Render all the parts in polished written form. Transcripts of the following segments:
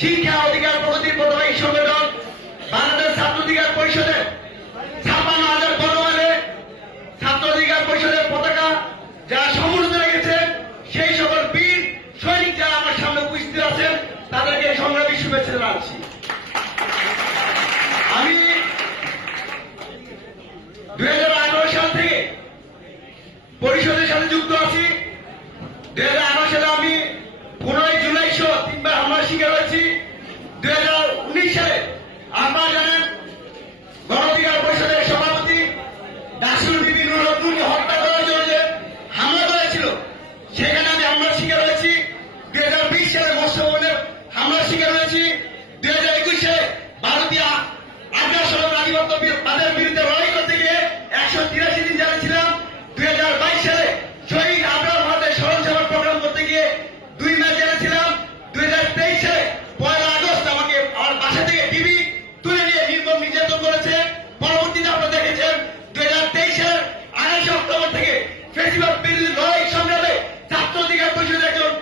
শিক্ষা অধিকার প্রগতি প্রদায়ী সংগঠন বাংলাদেশ ছাত্র অধিকার পরিষদের 56,000 বড়মালে ছাত্র অধিকার পরিষদের পতাকা যারা সমুন্নত রেখেছে সেই সকল বীর সৈনিক যারা আমার সামনে উপস্থিত আছেন তাদেরকে সংগ্রামী শুভেচ্ছা জানাচ্ছি। আমি 2018 সাল থেকে পরিষদের সাথে যুক্ত আছি। 2018 সালে আমি 15 জুলাই সহ 3বার হামলার শিকার হয়েছি। 2019 সালে আপনারা জানেন গণ অধিকার পরিষদের সভাপতি নাসিরুল বিবি নুরুন্নকে হত্যা করার জন্য যে হামলা করেছিল সেখানে আমি হামলার শিকার হয়েছি। 2020 সালে মৎস্য ভবনের হামলার শিকার হয়েছি। 2021 সালে ভারতীয় আগ্রাসন আধিপত্য তাদের বিরুদ্ধে লড়াই করতে গিয়ে 183 দিন জেলে ছিলাম। 2022 সালে শহীদ আবরার ভারতের স্মরণ সভা প্রোগ্রাম করতে গিয়ে 2 মাস জেলে ছিলাম। 2023 সালে 1 আগস্ট আমাকে আমার বাসা থেকে ডিবি তুলে নিয়ে নির্মম নির্যাতন করেছে। পরবর্তীতে আপনারা দেখেছেন 2023 সালের 28 অক্টোবর থেকে ফেসিবাদ বিরোধী লড়াই সংগ্রামে ছাত্র অধিকার পরিষদের একজন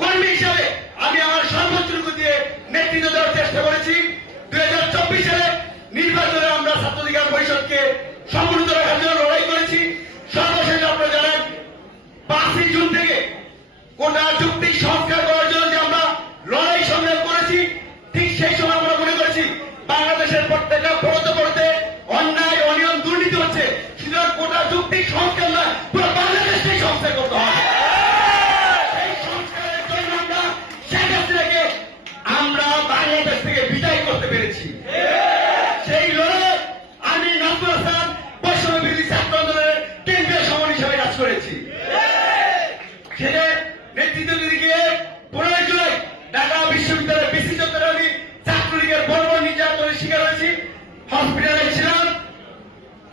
কর্মী হিসাবে আমি আমার সর্বোচ্চটুকু দিয়ে নেতৃত্ব দেওয়ার চেষ্টা করেছি। 2024 সালে নির্বাচনে আমরা ছাত্র অধিকার পরিষদকে সমুন্নত রাখার জন্য লড়াই করেছি। সর্বশেষ আপনারা জানেন 5 জুন থেকে কোটা যুক্তি সংস্কার করার জন্য যে আমরা লড়াই সংগ্রাম করেছি, ঠিক সেই সময় আমরা মনে করেছি বাংলাদেশের প্রত্যেকটা পড়তে অন্যায় অনিয়ম দুর্নীতি হচ্ছে, সুতরাং কোটা যুক্তি সংস্কার নয় পুরো বাংলাদেশকে সংস্কার করতে হবে। সেই সংস্কারের জন্য আমরা শেখ হাসিনাকে আমরা বাংলাদেশ থেকে বিদায় করতে পেরেছি। সেই লড়াই আমি নাজমুল হাসান বৈষম্য বিরোধী ছাত্র আন্দোলনের কেন্দ্রীয় সমন্বয় হিসেবে কাজ করেছি। সেটা নেতৃত্ব দিতে গিয়ে 15 জুলাই ঢাকা বিশ্ববিদ্যালয়ের বিসি চত্বরে আমি ছাত্রলীগের বর্বর নির্যাতনের শিকার হয়েছি, হসপিটালে ছিলাম।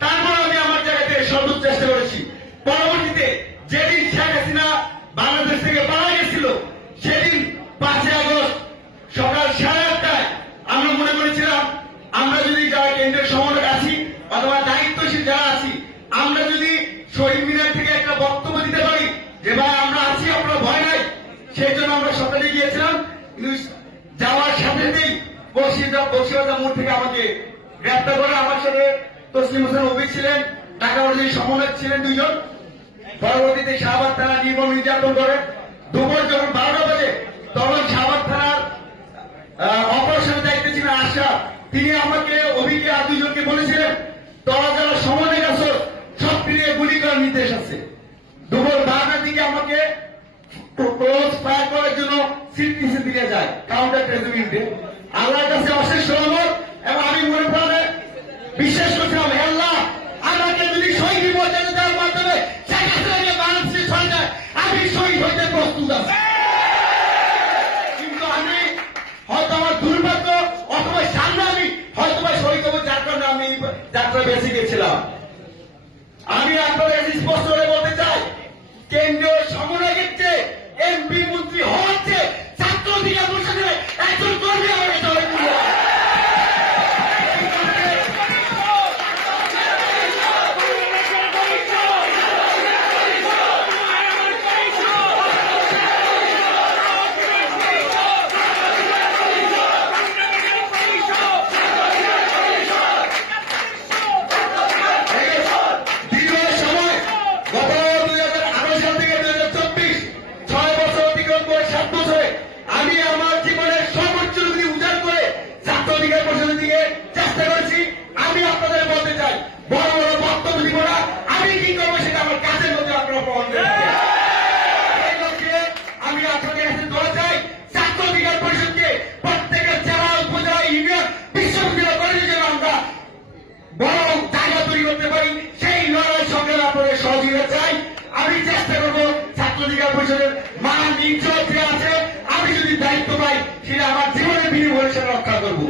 তারপর আমি আমার জায়গা থেকে সর্বোচ্চ চেষ্টা করেছি। পরবর্তীতে যেদিন শেখ হাসিনা বাংলাদেশ থেকে পালা গেছিল সেদিন 5 আগস্ট সকাল 8:30টায় আমরা মনে করেছিলাম আমরা যদি যারা কেন্দ্রের সমন্বয় আছি অথবা দায়িত্বশীল যারা আছি আমরা যদি শহীদ মিনার থেকে একটা বক্তব্য দিতে পারি যে ভাই আমরা আছি, আপনার ভয় নাই, সেই জন্য আমরা সকালে গিয়েছিলাম। যাওয়ার সাথেই বক্সিবাজার মোড় থেকে আমাকে গ্রেপ্তার করে। আমার সাথে তসলিম হোসেন অভিক ছিলেন, ঢাকা পরিষদের সমন্বয়ক ছিলেন 2 জন। পরবর্তীতে শাহবাগ থানা নির্মম নির্যাতন করে। দুপুর যখন 12টা বাজে তখন শাহবাগ থানার অপারেশনের দায়িত্বে ছিলেন আশা, তিনি আমাকে অভিকে আর 2 জনকে বলেছিলেন তোরা যারা সমন্বয় আছো সব ফিরিয়ে গুলি করার নির্দেশ আছে। দুপুর 12টার দিকে আমাকে ক্লোজ ফায়ার করার জন্য সিটিসি দিকে যায় কাউন্টার ট্রেজমেন্টে। আল্লাহর কাছে অশেষ রহমত এবং আমি মনে প্রাণে বিশ্বাস করছিলাম হে আল্লাহ আমাকে যদি শহীদ মর্যাদা দেওয়ার মাধ্যমে শেখ হাসিনাকে বাংলাদেশে ছড়ে যায় আমি শহীদ হইতে প্রস্তুত আছি। কিন্তু আমি হয়তো আমার দুর্ভাগ্য অথবা সামনে আমি হয়তো শহীদ হবো, যার কারণে আমি যাত্রা বেঁচে গেছিলাম। আমি আপনাদের কাছে স্পষ্ট করে বলতে চাই কেন্দ্রীয় সমন্বয়কের চেয়ে এমপি মন্ত্রী হচ্ছে ছাত্র অধিকার পরিষদের একজন কর্মী আমাকে চলে মান ইজ্জত আছে। আমি যদি দায়িত্ব পাই সেটা আমার জীবনের বিনিময়ে রক্ষা করবো।